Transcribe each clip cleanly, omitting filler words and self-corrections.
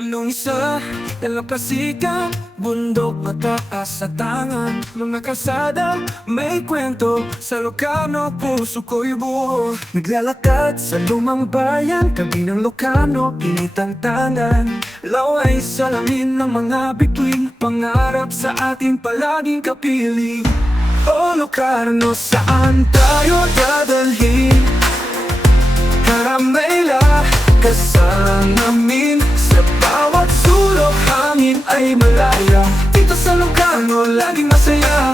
Nung isa, dalampasigan, bundok mataas sa tangan. Mga kalsada, may kwento, sa Ilocano, puso ko'y buo. Naglalakad sa lumang bayan, tabi ng Ilocano, initang tanan. Laway salamin ng mga bituin, pangarap sa ating palaging kapiling. O Ilocano, saan tayo dadalhin? Karamela, kasal namin. Sa bawat sulok, hangin ay malaya. Dito sa Ilocano, laging masaya.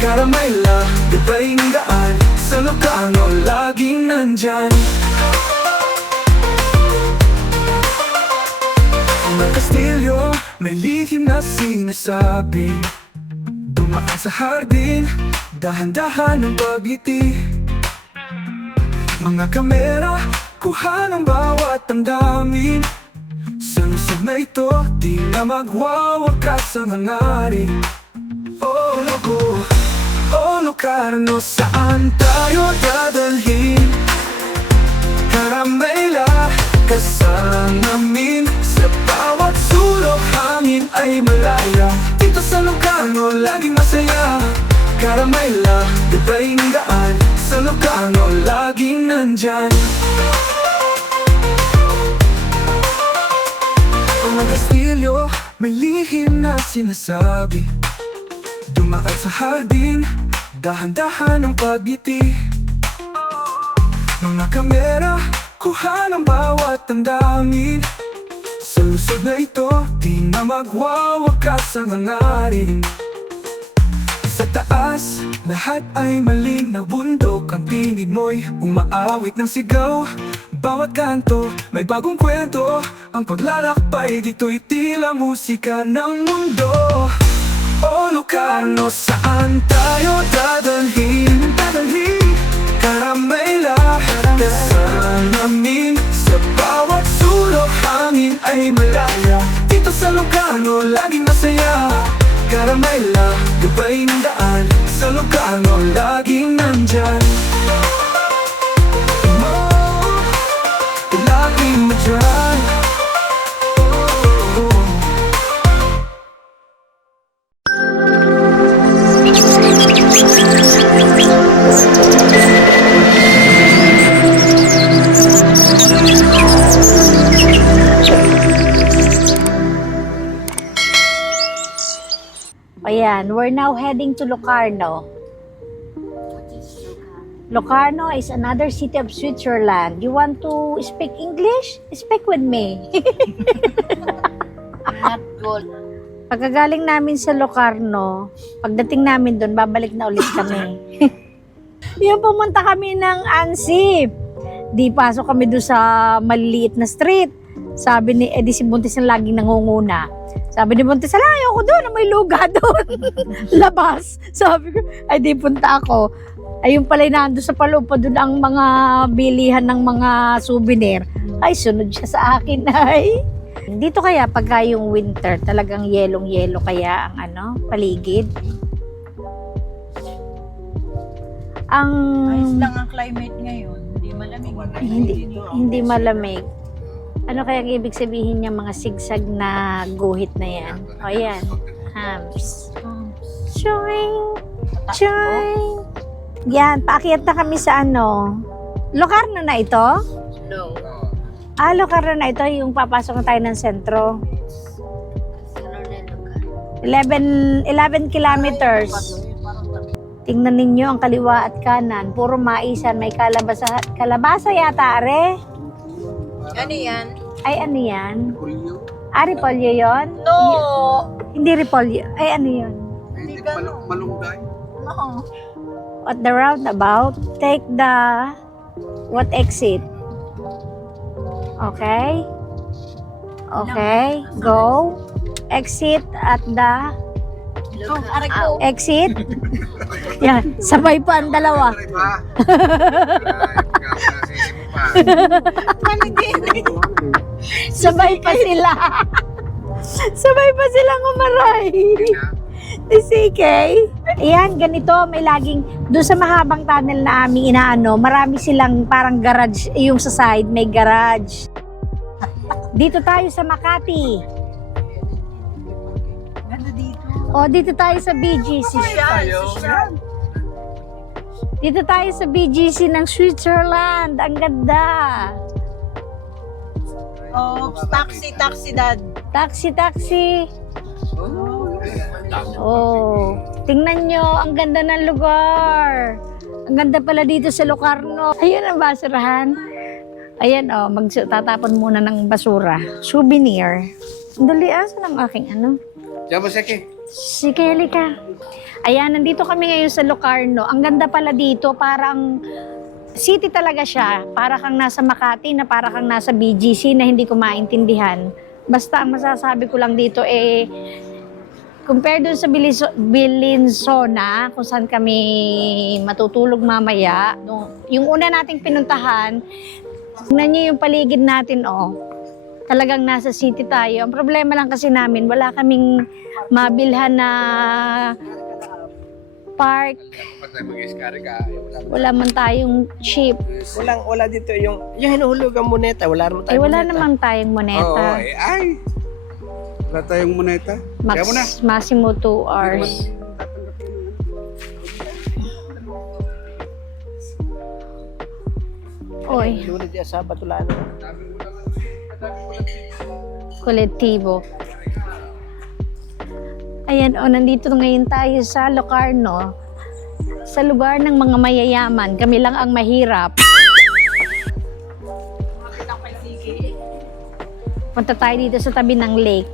Karamela, gabay ng daan. Sa Ilocano, laging nandyan. Mga kastilyo, may lihim na sinasabi. Dumaan sa hardin, dahan-dahan ng pagiti. Mga kamera, kuha ng bawat damdamin. Sa lusog na ito, di na magwawakas ang hangarin. Oh Loco, oh Ilocano, saan tayo dadalhin? Karamela, kasal namin. Sa bawat sulok, hangin ay malaya. Dito sa Ilocano, laging masaya. Karamela, gabay ng daan. Sa Ilocano, laging nandyan. Mga kastilyo, may lihim na sinasabi. Dumaan sa hardin, dahan-dahan ang pagiti. Mga kamera, kuha ng bawat damdamin. Sa lusog na ito, di na magwawakas ang hangarin. Sa taas, lahat ay malinaw, bundok ang tinig mo'y umaawit ng sigaw. Bawat kanto, may bagong kwento. Ang paglalakbay dito'y tila musika ng mundo. O Ilocano, saan tayo dadalhin? Karamela, kasal namin. Sa bawat sulok, hangin ay malaya. Dito sa Ilocano, laging masaya. Karamela, gabay ng daan. Sa Ilocano, laging nandyan. Laging nandyan. Ayan, we're now heading to Locarno. Locarno is another city of Switzerland. You want to speak English? Speak with me. Not good. Pagkagaling namin sa Locarno, pagdating namin doon, babalik na ulit kami. Yung pumunta kami ng Ansip. Di pasok kami doon sa maliliit na street. Sabi ni Eddie, si Buntis ang laging nangunguna. Sabi ni Buntis, ayaw ko doon, may luga doon. Labas. Sabi ko, ay di punta ako. Ayun pala nando sa paloob pa doon ang mga bilihan ng mga souvenir. Ay, sunod siya sa akin ay. Dito kaya pagka yung winter, talagang yelong-yelo kaya ang paligid. Ang Ayos lang ang climate ngayon. Hindi malamig. hindi malamig. Ano kaya ang ibig sabihin niya mga sigsag na guhit na yan? O yan, hams. Choing! Choing! Yan, paakyat na kami sa Locarno na ito? No. Locarno na ito, yung papasok na tayo ng sentro. 11 kilometers. Tingnan ninyo ang kaliwa at kanan. Puro maisan, may kalabasa yata, are? Ano yan? Ay, ano yan? Repolyo yun? No! Hindi repolyo. Ay, ano yun? Hindi ganun. Malunggay. No. At the roundabout, take the what exit? Okay? Okay, go. Exit at the Aray ko. exit. Yan, sabay pa ang dalawa. Sabay pa sila. Sabay pa silang umaray. CK. Ayan, ganito, may laging, doon sa mahabang tunnel na aming inaano, marami silang parang garage, yung sa side, may garage. Dito tayo sa Makati. Ganda dito. O, dito tayo sa BGC. Social. Dito tayo sa BGC ng Switzerland. Ang ganda. Oh, taxi, dad. Taxi. Oh, tingnan nyo. Ang ganda ng lugar. Ang ganda pala dito sa Locarno. Ayun ang basurahan. Ayan, oh, magtatapon muna ng basura. Souvenir. Dali, asan ang aking ano? Diyan mo, Seki. Si Kelly ka. Ayan, nandito kami ngayon sa Locarno. Ang ganda pala dito, parang city talaga siya. Para kang nasa Makati na para kang nasa BGC na hindi ko maintindihan. Basta ang masasabi ko lang dito compare dun sa Belinsona, kung saan kami matutulog mamaya. Yung una nating pinuntahan, tingnan nyo yung paligid natin, oh. Talagang nasa city tayo. Ang problema lang kasi namin, wala kaming mabilhan na park. Pag tayo mag-iskari ka, Wala man tayong ship. Wala dito yung hinuhulugan moneta. Wala naman tayo Wala moneta. naman tayong moneta. ay. Wala tayong moneta. Kaya mo na. Maximo 2 hours. Oy, Lulid yan sa Batulano. kolektibo. Ayan, nandito ngayon tayo sa Locarno. Sa lugar ng mga mayayaman. Kami lang ang mahirap. Punta tayo dito sa tabi ng lake.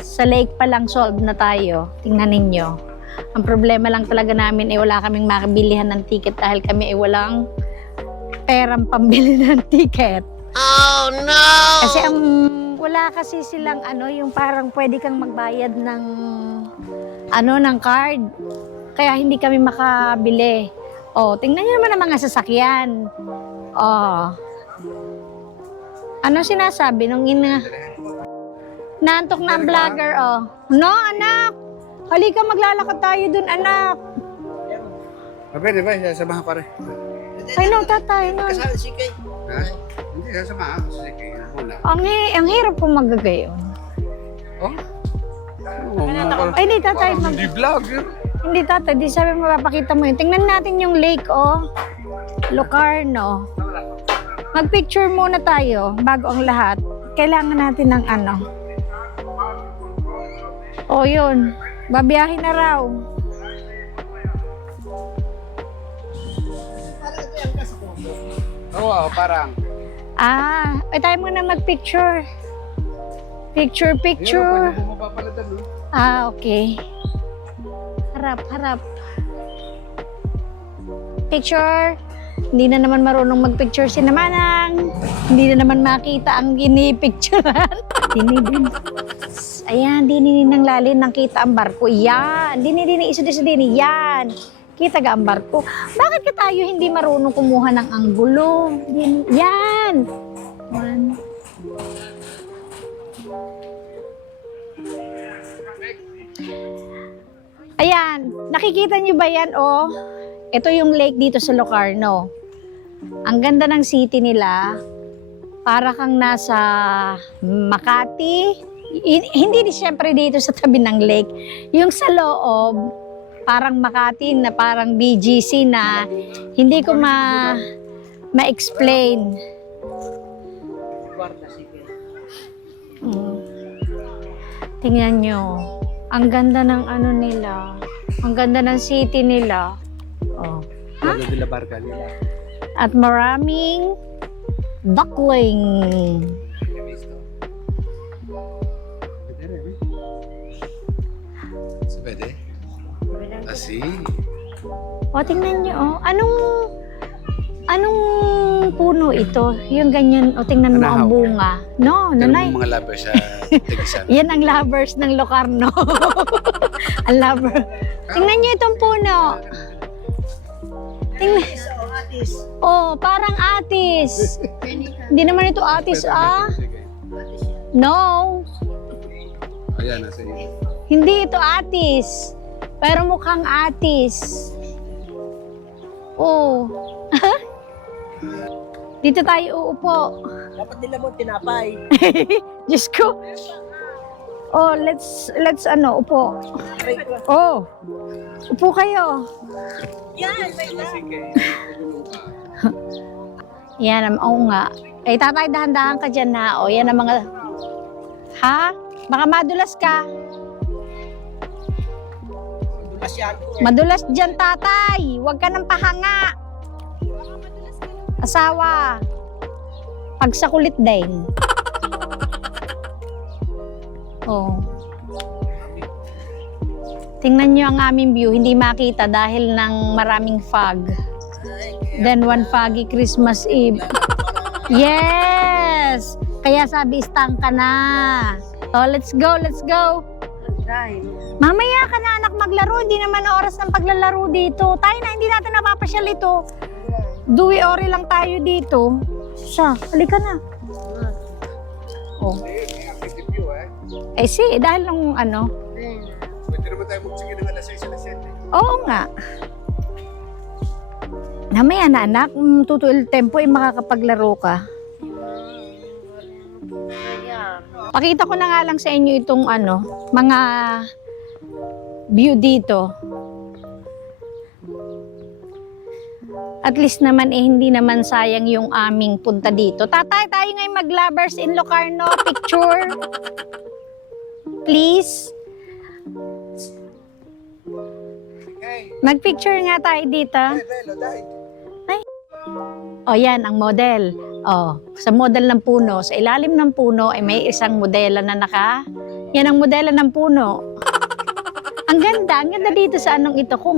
Sa lake pa lang solved na tayo. Tingnan ninyo. Ang problema lang talaga namin ay wala kaming makabilihan ng ticket dahil kami ay walang perang pambili ng ticket. Oh no! Kasi wala kasi silang yung parang pwede kang magbayad ng ng card. Kaya hindi kami makabili. Oh, tingnan niyo naman ang mga sasakyan. Oh. Ano sinasabi nung naantok na ang vlogger, oh. No, anak! Halika, maglalakad tayo dun, anak. Pwede ba? Sasamahan pa rin. Ay, no, tatay, no. Kasama si Kay. Ha? Hindi, sasamahan ko si Seki. Una. Ang hirap po magagayon. Oh? Ay, hindi, tatay. Hindi vlog. Hindi, tatay. Di sabi mo, papakita mo yun. Tingnan natin yung lake, oh. Locarno. Mag-picture muna tayo bago ang lahat. Kailangan natin ng Oh, yun. Babiyahin na raw. Oo, parang. Ay tayo muna mag-picture. Picture. Pwede bumaba pala doon, no? Okay. Harap. Picture. Hindi na naman marunong mag-picture si Namanang. Hindi na naman makita ang ginipicturean. Dinidin. Ayan, dinin ng lalim ng kita ang barko. Yan. Dinin, iso-iso din. Yan. Kita ga ang barko. Bakit ka tayo hindi marunong kumuha ng anggulo? Yan. One. Ayan. Nakikita niyo ba yan, oh? Ito yung lake dito sa Locarno. Ang ganda ng city nila. Para kang nasa Makati. Hindi siyempre dito sa tabi ng lake. Yung sa loob, parang Makati na parang BGC na hindi ko ma-explain. Tingnan nyo. Ang ganda ng nila. Ang ganda ng city nila. Oh. Pueblo de la Barca nila. At maraming duckling. Pwede? Asi. O, tingnan nyo, oh. Anong puno ito? Yung ganyan, o tingnan mo ang Anahaw. bunga. No, Ganun nanay. mga lovers sa Tegisan. Yan ang lovers ng Locarno. Ang lover. Tingnan nyo itong puno. Tingnan. Oh, parang atis. Hindi naman ito atis, ah. No. Ayan, nasa iyo. Hindi ito atis. Pero mukhang atis. Oh. Dito tayo uupo. Dapat nila mo tinapay. Diyos ko. Oh, let's upo. Aray ko. Oh, upo kayo. Yan, may na. Yan, oo nga. Eh, tatay, dahan-dahan ka dyan na. O, yan ang mga... Ha? Baka madulas ka. Dulas yan. Madulas dyan, tatay. Huwag ka nang pahanga. Asawa. Pagsakulit din. Oh. Tingnan nyo ang aming view. Hindi makita dahil ng maraming fog. Then one foggy Christmas Eve. Yes! Kaya sabi, stang ka na. Oh, let's go, let's go. Mamaya ka na anak maglaro. Hindi naman oras ng paglalaro dito. Tayo na, hindi natin napapasyal ito. Dewey Ori lang tayo dito. Siya, halika na. Oh. Eh si, dahil nung ano. Pwede naman tayo magsige ng alas 6, alas 7. Oo nga. Namaya na anak, tutuil tempo ay makakapaglaro ka. Pakita ko na nga lang sa inyo itong ano, mga view dito. At least naman eh, hindi naman sayang yung aming punta dito. Tatay, tayo ngayon mag-lovers in Locarno. Picture. Please. Mag-picture nga tayo dito. O yan, ang model. O, sa model ng puno, sa ilalim ng puno ay may isang modela na naka. Yan ang modela ng puno. Ang ganda dito sa anong ito. Kung